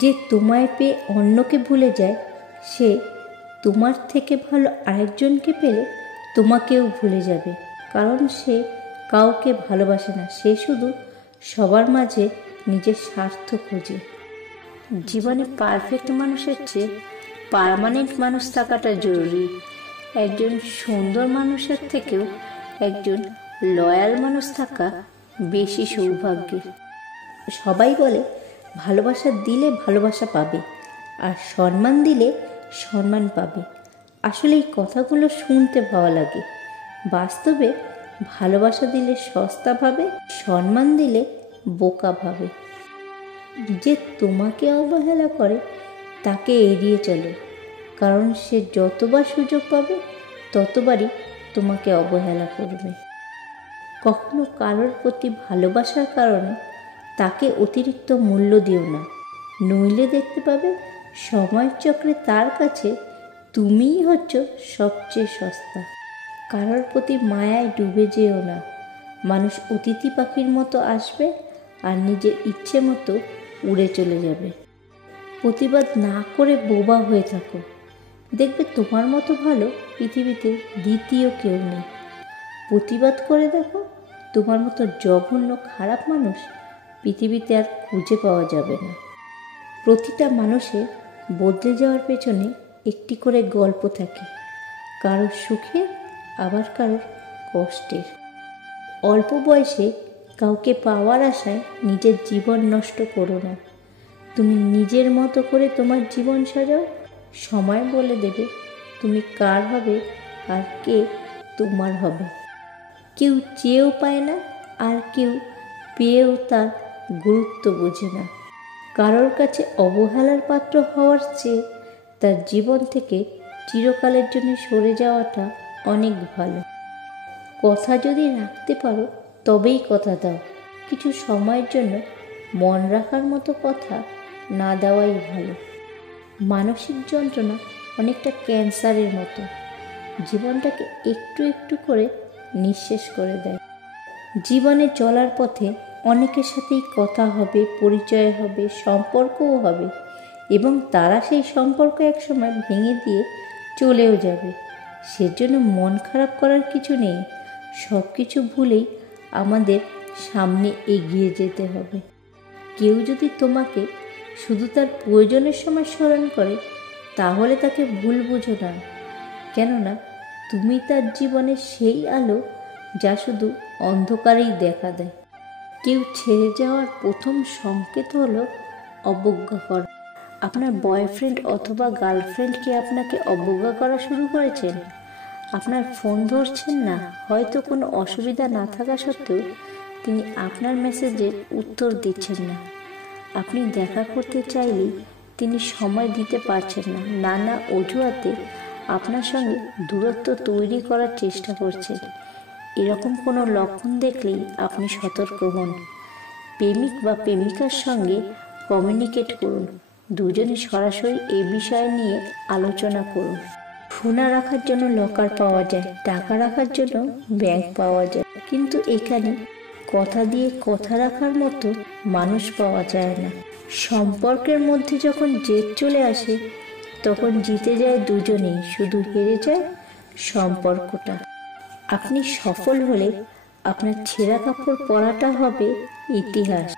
যে তোমায় পেয়ে অন্যকে ভুলে যায়, সে তোমার থেকে ভালো আরেকজনকে পেলে তোমাকেও ভুলে যাবে। কারণ সে কাউকে ভালোবাসে না, সে শুধু সবার মাঝে নিজের স্বার্থ খোঁজে। জীবনে পারফেক্ট মানুষের চেয়ে পার্মানেন্ট মানুষ থাকাটা জরুরি। একজন সুন্দর মানুষের থেকেও একজন লয়াল মানুষ থাকা বেশি সৌভাগ্যের। সবাই বলে ভালোবাসা দিলে ভালোবাসা পাবে, আর সম্মান দিলে সম্মান পাবে। আসলে এই কথাগুলো শুনতে ভালো লাগে। বাস্তবে ভালোবাসা দিলে সস্তা ভাবে, সম্মান দিলে বোকা ভাবে। যে তোমাকে অবহেলা করে তাকে এড়িয়ে চলো, কারণ সে যতবার সুযোগ পাবে ততবারই তোমাকে অবহেলা করবে। কখনো কারোর প্রতি ভালোবাসার কারণে তাকে অতিরিক্ত মূল্য দিও না, নইলে দেখতে পাবে সময়ের চক্রে তার কাছে তুমিই হচ্ছ সবচেয়ে সস্তা। কারোর প্রতি মায়ায় ডুবে যেও না। মানুষ অতিথি পাখির মতো আসবে আর নিজের ইচ্ছে মতো উড়ে চলে যাবে। প্রতিবাদ না করে বোবা হয়ে থাকো, দেখবে তোমার মতো ভালো পৃথিবীতে দ্বিতীয় কেউ নেই। প্রতিবাদ করে দেখো, তোমার মতো জঘন্য খারাপ মানুষ পৃথিবীতে আর খুঁজে পাওয়া যাবে না। প্রতিটা মানুষের বদলে যাওয়ার পেছনে একটি করে গল্প থাকে, কারোর সুখের আবার কারোর কষ্টের। অল্প বয়সে কাউকে পাওয়ার আশায় নিজের জীবন নষ্ট করো না। তুমি নিজের মতো করে তোমার জীবন সাজাও, সময় বলে দেবে তুমি কার হবে আর কে তোমার হবে। কেউ চেয়েও পায় না, আর কেউ পেয়েও তার গুরুত্ব বোঝে না। কারোর কাছে অবহেলার পাত্র হওয়ার চেয়ে তার জীবন থেকে চিরকালের জন্য সরে যাওয়াটা অনেক ভালো। কথা যদি রাখতে পারো তবেই কথা দাও। কিছু সময়ের জন্য মন রাখার মতো কথা না দেওয়াই ভালো। মানসিক যন্ত্রণা অনেকটা ক্যান্সারের মতো, জীবনটাকে একটু একটু করে নিঃশেষ করে দেয়। জীবনে চলার পথে অনেকের সাথেই কথা হবে, পরিচয় হবে, সম্পর্কও হবে, এবং তারা সেই সম্পর্ক একসময় ভেঙে দিয়ে চলেও যাবে। সেজন্য মন খারাপ করার কিছু নেই। সব কিছু ভুলেই আমাদের সামনে এগিয়ে যেতে হবে। কেউ যদি তোমাকে শুধু তার প্রয়োজনের সময় স্মরণ করে, তাহলে তাকে ভুল বুঝো না। কেননা তুমি তার জীবনে সেই আলো যা শুধু অন্ধকারেই দেখা দেয়। কেউ ছেড়ে যাওয়ার প্রথম সংকেত হলো অবজ্ঞা করা। আপনার বয়ফ্রেন্ড অথবা গার্লফ্রেন্ড কি আপনাকে অবজ্ঞা করা শুরু করেছেন? আপনার ফোন ধরছেন না, হয়তো কোনো অসুবিধা না থাকা সত্ত্বেও তিনি আপনার মেসেজের উত্তর দিচ্ছেন না। আপনি দেখা করতে চাইলেই তিনি সময় দিতে পারছেন না, নানা অজুহাতে আপনার সঙ্গে দূরত্ব তৈরি করার চেষ্টা করছেন। এরকম কোনো লক্ষণ দেখলেই আপনি সতর্ক হন। প্রেমিক বা প্রেমিকার সঙ্গে কমিউনিকেট করুন। দুজনে সরাসরি এই বিষয় নিয়ে আলোচনা করুন। সোনা রাখার জন্য লকার পাওয়া যায়, টাকা রাখার জন্য ব্যাংক পাওয়া যায়, কিন্তু এখানে কথা দিয়ে কথা রাখার মতো মানুষ পাওয়া যায় না। সম্পর্কের মধ্যে যখন জেদ চলে আসে, তখন জিতে যায় দুজনেই, শুধু হেরে যায় সম্পর্কটা। আপনি সফল হলে আপনার ছেঁড়া কাপড় পরাটা হবে ইতিহাস,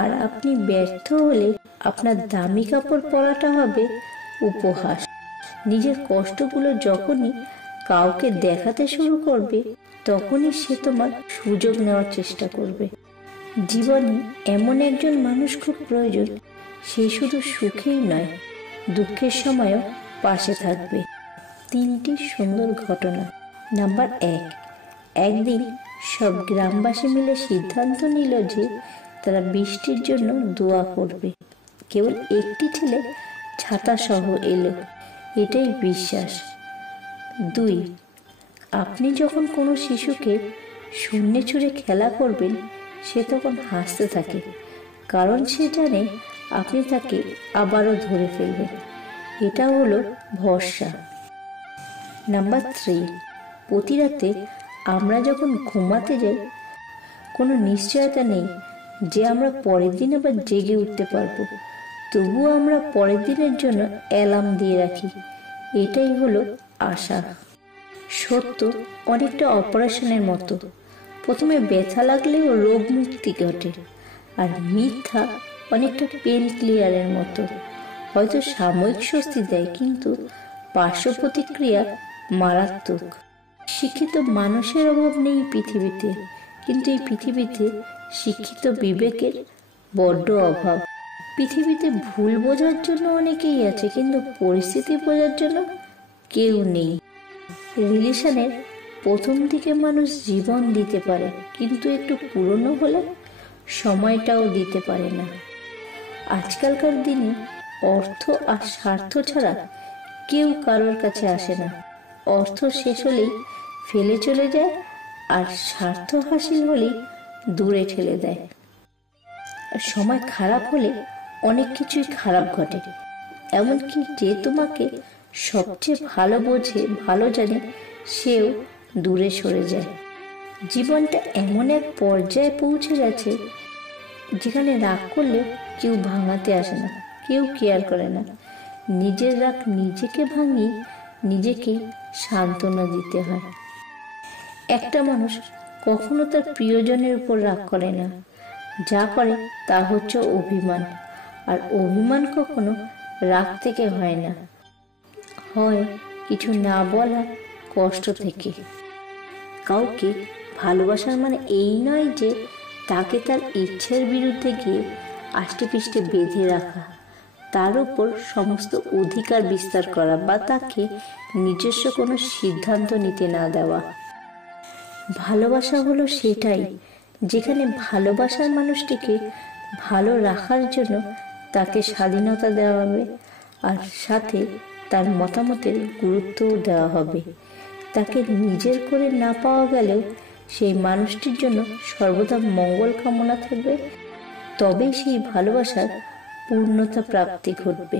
আর আপনি ব্যর্থ হলে আপনার দামি কাপড় পরাটা হবে উপহাস। নিজের কষ্টগুলো যখনই কাউকে দেখাতে শুরু করবে, তখনই সে তোমার সুযোগ নেওয়ার চেষ্টা করবে। জীবনে এমন একজন মানুষ খুব প্রয়োজন, সে শুধু সুখেই নয়, দুঃখের সময়ও পাশে থাকবে। 3টি সুন্দর ঘটনা। নাম্বার 1, একদিন সব গ্রামবাসী মিলে সিদ্ধান্ত নিল যে তারা বৃষ্টির জন্য দোয়া করবে। কেবল একটি ছেলে ছাতা সহ এলো, এটাই বিশ্বাস। 2, আপনি যখন কোনো শিশুকে শূন্যে ছুঁড়ে খেলা করবেন, সে তখন হাসতে থাকে, কারণ সে জানে আপনি তাকে আবারও ধরে ফেলবেন। এটা হলো ভরসা। নাম্বার 3, প্রতি রাতে আমরা যখন ঘুমাতে যাই, কোনো নিশ্চয়তা নেই যে আমরা পরের দিন আবার জেগে উঠতে পারবো। তবুও আমরা পরের দিনের জন্য অ্যালার্ম দিয়ে রাখি। এটাই হলো আশা। সত্য অনেকটা অপারেশনের মতো, প্রথমে ব্যথা লাগলেও রোগ মুক্তি ঘটে। আর মিথ্যা অনেকটা পেন ক্লিয়ারের মতো, হয়তো সাময়িক স্বস্তি দেয় কিন্তু পার্শ্ব প্রতিক্রিয়া মারাত্মক। শিক্ষিত মানুষের অভাব নেই পৃথিবীতে, কিন্তু এই পৃথিবীতে শিক্ষিত বিবেকের বড্ড অভাব। পৃথিবীতে ভুল বোঝার জন্য অনেকেই আছে, কিন্তু পরিস্থিতি বোঝার জন্য কেউ নেই। রিলেশনের প্রথম দিকে মানুষ জীবন দিতে পারে, কিন্তু একটু পুরনো হলে সময়টাও দিতে পারে না। আজকালকার দিনে অর্থ আর স্বার্থ ছাড়া কেউ কারোর কাছে আসে না। অর্থ শেষ হলেই ফেলে চলে যায়, আর স্বার্থ হাসিল হলেই দূরে ঠেলে দেয়। সময় খারাপ হলে অনেক কিছুই খারাপ ঘটে, এমনকি যে তোমাকে সবচেয়ে ভালো বোঝে, ভালো জানে, সেও দূরে সরে যায়। জীবনটা এমন এক পর্যায়ে পৌঁছে গেছে যেখানে রাগ করলে কেউ ভাঙাতে আসে না, কেউ কেয়ার করে না। নিজের রাগ নিজেকে ভাঙিয়ে নিজেকে সান্ত্বনা দিতে হয়। একটা মানুষ কখনো তার প্রিয়জনের উপর রাগ করে না, যা করে তা হচ্ছে অভিমান। আর অভিমান কখনো রাগ থেকে হয় না, হয় কিছু না বলা কষ্ট থেকে। কাউকে ভালোবাসার মানে এই নয় যে তাকে তার ইচ্ছের বিরুদ্ধে গিয়ে আষ্টে পৃষ্ঠে বেঁধে রাখা, তার উপর সমস্ত অধিকার বিস্তার করা, বা তাকে নিজস্ব কোনো সিদ্ধান্ত নিতে না দেওয়া। ভালোবাসা হলো সেটাই যেখানে ভালোবাসার মানুষটিকে ভালো রাখার জন্য তাকে স্বাধীনতা দেওয়া হবে, আর সাথে তার মতামতের গুরুত্বও দেওয়া হবে। তাকে নিজের করে না পাওয়া গেলেও সেই মানুষটির জন্য সর্বদা মঙ্গল কামনা থাকবে, তবেই সেই ভালোবাসার পূর্ণতা প্রাপ্তি ঘটবে।